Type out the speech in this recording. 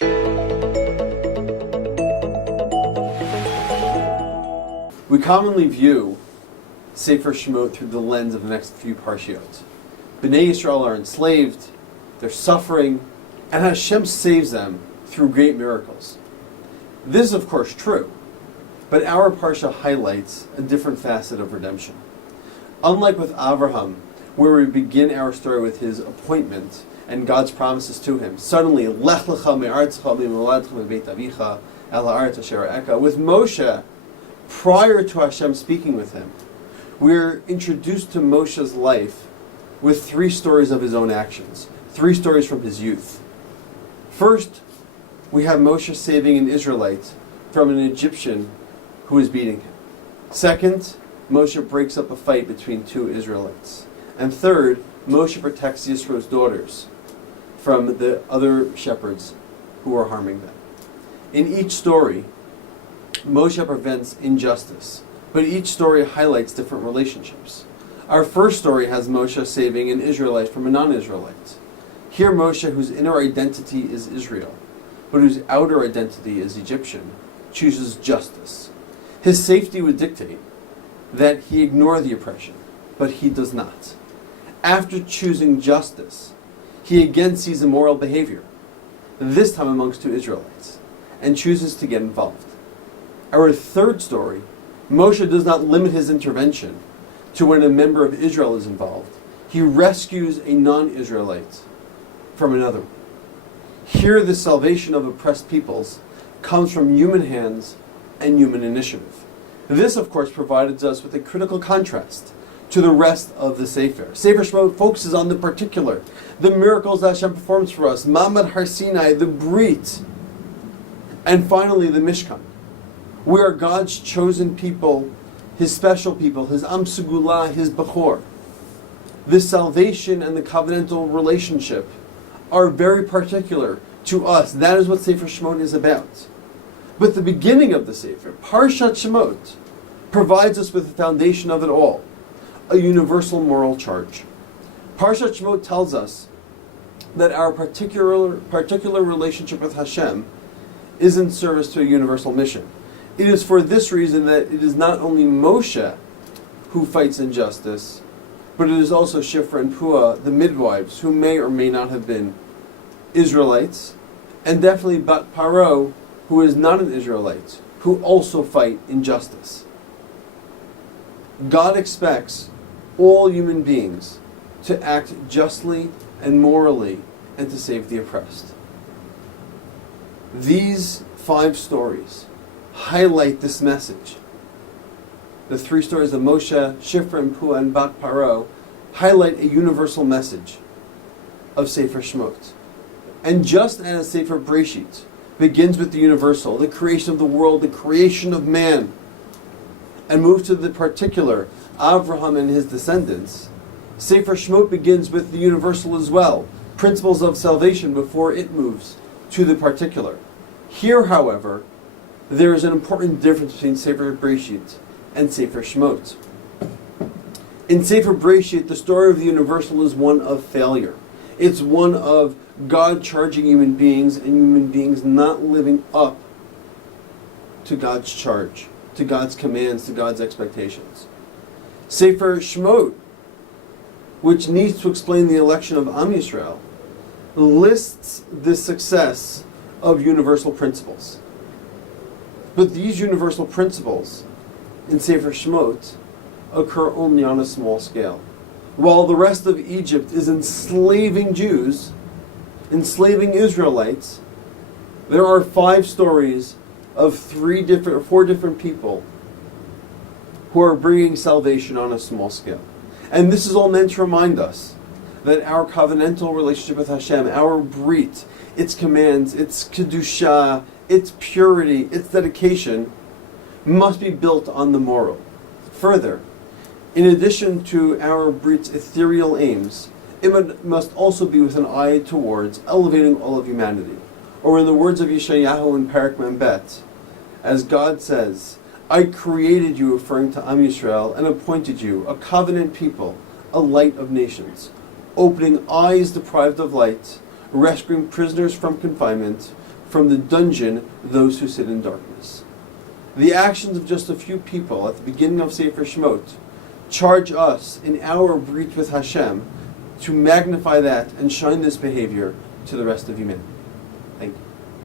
We commonly view Sefer Shemot through the lens of the next few Parshiot. Bnei Yisrael are enslaved, they're suffering, and Hashem saves them through great miracles. This is of course true, but our Parsha highlights a different facet of redemption. Unlike with Avraham, where we begin our story with his appointment and God's promises to him, suddenly, Lech lecha me'artzecha me'moladcha me'beit avicha el ha'aretz asher ha'eka. With Moshe, prior to Hashem speaking with him, we're introduced to Moshe's life with three stories of his own actions, three stories from his youth. First, we have Moshe saving an Israelite from an Egyptian who is beating him. Second, Moshe breaks up a fight between two Israelites. And third, Moshe protects Yisro's daughters from the other shepherds who are harming them. In each story, Moshe prevents injustice, but each story highlights different relationships. Our first story has Moshe saving an Israelite from a non-Israelite. Here Moshe, whose inner identity is Israel, but whose outer identity is Egyptian, chooses justice. His safety would dictate that he ignore the oppression, but he does not. After choosing justice, he again sees immoral behavior, this time amongst two Israelites, and chooses to get involved. Our third story, Moshe does not limit his intervention to when a member of Israel is involved. He rescues a non-Israelite from another one. Here the salvation of oppressed peoples comes from human hands and human initiative. This, of course, provides us with a critical contrast to the rest of the Sefer. Sefer Shemot focuses on the particular, the miracles that Hashem performs for us, Ma'amad Har Sinai, the Brit, and finally the Mishkan. We are God's chosen people, His special people, His Am Segulah, His Bechor. The salvation and the covenantal relationship are very particular to us. That is what Sefer Shemot is about. But the beginning of the Sefer, Parashat Shemot, provides us with the foundation of it all, a universal moral charge. Parashat Shemot tells us that our particular relationship with Hashem is in service to a universal mission. It is for this reason that it is not only Moshe who fights injustice, but it is also Shifra and Puah, the midwives, who may or may not have been Israelites, and definitely Bat Paro, who is not an Israelite, who also fight injustice. God expects all human beings to act justly and morally and to save the oppressed. These 5 stories highlight this message. The 3 stories of Moshe, Shifra and Puah, and Bat Paro highlight a universal message of Sefer Shemot. And just as Sefer Breshit begins with the universal, the creation of the world, the creation of man, and moves to the particular, Avraham and his descendants, Sefer Shemot begins with the universal as well, principles of salvation before it moves to the particular. Here, however, there is an important difference between Sefer Breshit and Sefer Shemot. In Sefer Breshit, the story of the universal is one of failure. It's one of God charging human beings and human beings not living up to God's charge, to God's commands, to God's expectations. Sefer Shemot, which needs to explain the election of Am Yisrael, lists the success of universal principles. But these universal principles in Sefer Shemot occur only on a small scale. While the rest of Egypt is enslaving Jews, enslaving Israelites, there are 5 stories of 4 different people who are bringing salvation on a small scale. And this is all meant to remind us that our covenantal relationship with Hashem, our Brit, its commands, its Kedusha, its purity, its dedication, must be built on the moral. Further, in addition to our Brit's ethereal aims, it must also be with an eye towards elevating all of humanity. Or in the words of Yeshayahu in Parak Membet, as God says, I created you, referring to Am Yisrael, and appointed you a covenant people, a light of nations, opening eyes deprived of light, rescuing prisoners from confinement, from the dungeon those who sit in darkness. The actions of just a few people at the beginning of Sefer Shemot charge us in our brit with Hashem to magnify that and shine this behavior to the rest of humanity. Thank you.